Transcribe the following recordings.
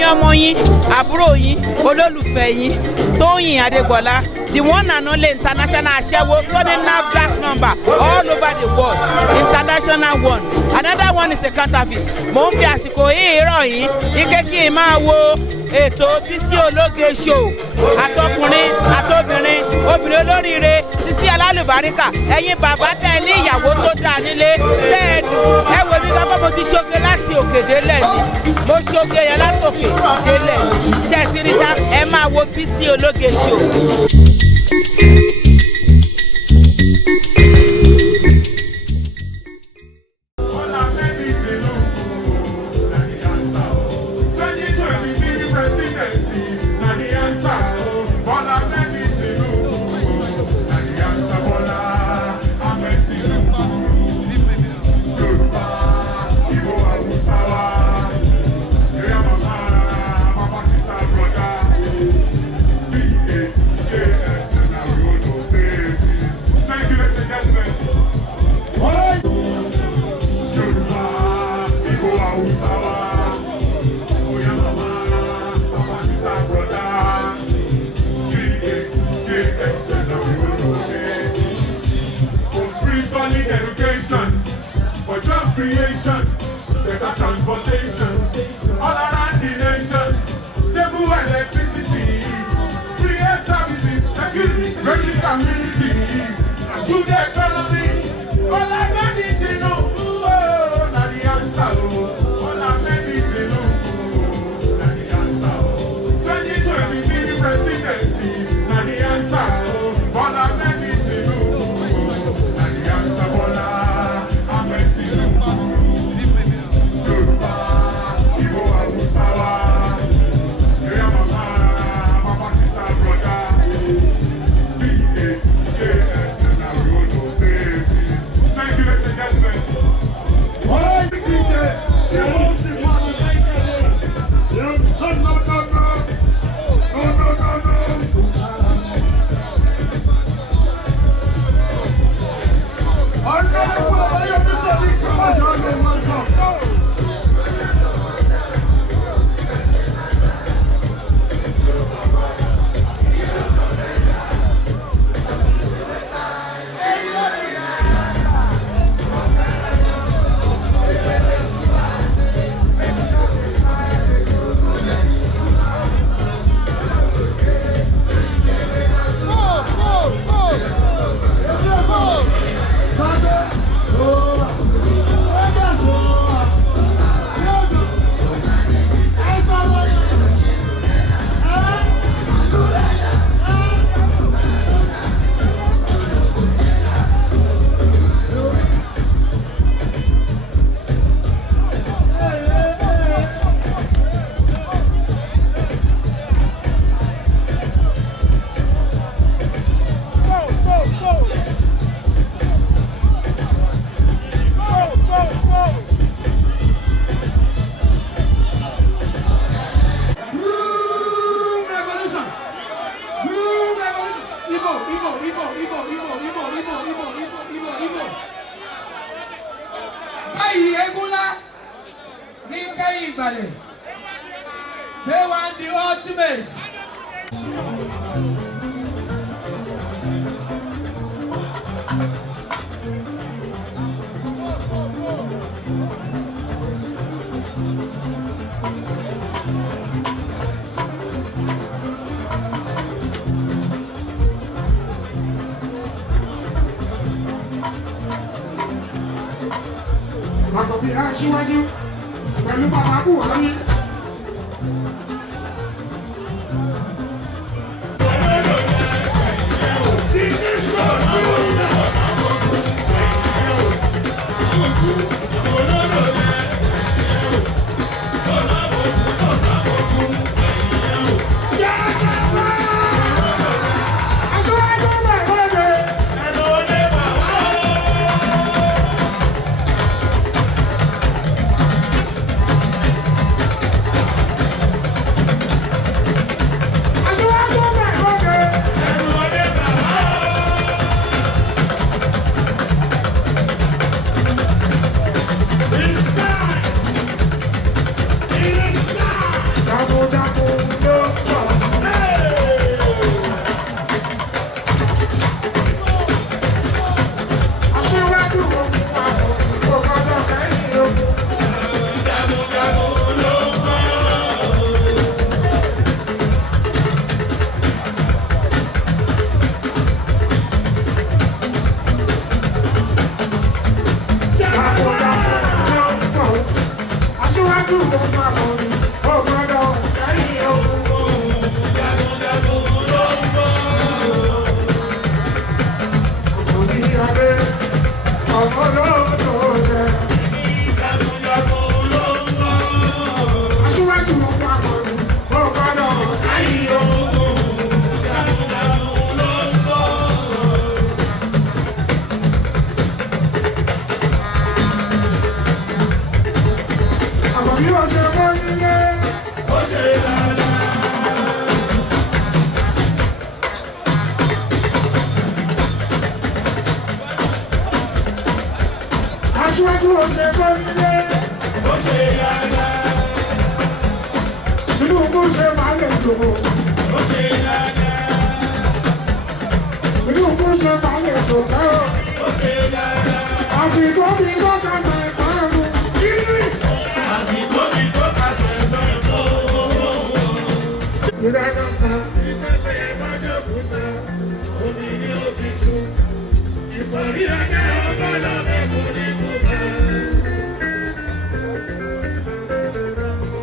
Èmi ọmọ yín, àbúrò yín, olólùfẹ́ yín, Tóyìn Adégbọlá, the one and only international aṣẹ́wó, running NAFDAC number all over the world, international one. Another one is a counterfeit. Mo ń fi àsìkò yìí rọ̀ yín, ike kí n máa wo ètò Bisi Ologe Show. Àtọkùnrin, àtobìnrin, obìnrin olóríire, Bisi alálùbáríkà, ẹ̀yin bàbá tẹ́ ní ìyàwó tó dáa nílé, tẹ́ ẹ wo mi lọ́kọ́ mo ti ṣoge láti òkè délẹ̀ ni. Mo ṣoge yẹn láti òkè délẹ̀. Ṣé ẹ ti rí sá? Ẹ máa wo Bisi Ologe Show. Creation, better transportation, all around the nation, stable electricity, free air services, security, friendly communities, good economy, all I need to know, na the answer, all I need to know, na the answer, 2023 presidency, na the answer, all I need to know, na the answer, They want the ultimate. Àkọ́bí aṣíwájú pẹ̀lú bàbá Buhari.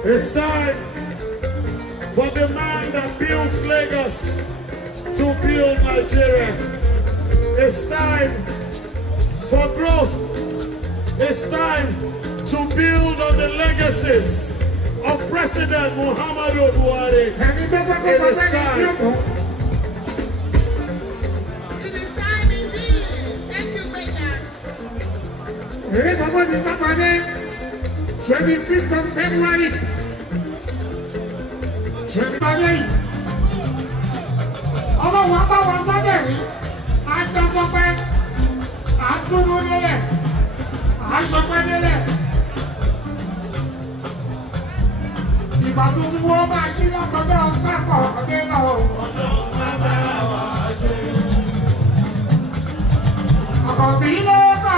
It's time for the man that builds Lagos to build Nigeria. It's time for growth. It's time to build on the legacies of President Muhammadu Buhari. It is time. It is time indeed. Thank you, Bernard. 25th of February. Ọlọ́wọ́ bá wọn sọ́dẹ̀ rí, àjọsọpẹ́, àdúró lélẹ̀, àṣọpẹ́ lélẹ̀. Ìgbà tuntun wọ́n máa ṣí lọ́kọ̀ọ́dọ̀ sápọ̀ ọdẹ lọ. Àkọ́bí ló kọ́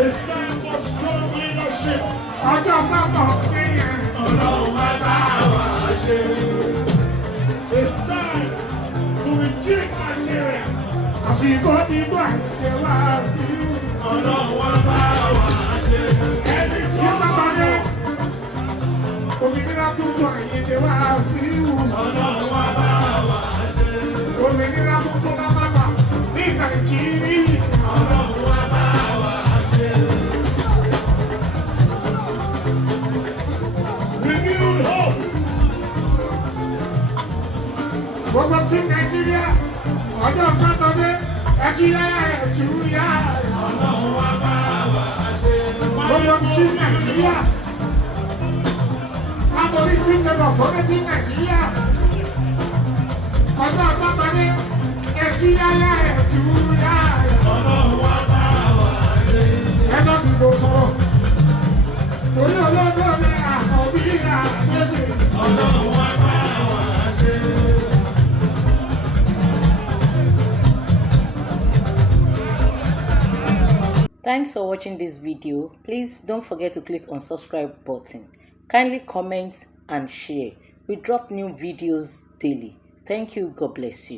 It's time for strong leadership. It's time to reject Nigeria. Renewed hope. Gbogbo sí Nàìjíríà, ọjọ́ Sátọ́dé, ẹ̀kíyáyá ẹ̀túyá. Gbogbo sí Nàìjíríà, látọ̀rí tí Lagos fọ́dé sí Nàìjíríà. ọjọ́ sátani ẹtí yáyá ẹtú yáyá. Ọlọ́run wá bá wa ṣe. Ẹjọ́ kì í bò sọ̀rọ̀. Torí olódò ní àkọ́bí àdébì. Ọlọ́run wá bá wa ṣe. Thanks for watching this video. Please don't forget to click on subscribe button. Kindly comment and share. We drop new videos daily. Thank you. God bless you.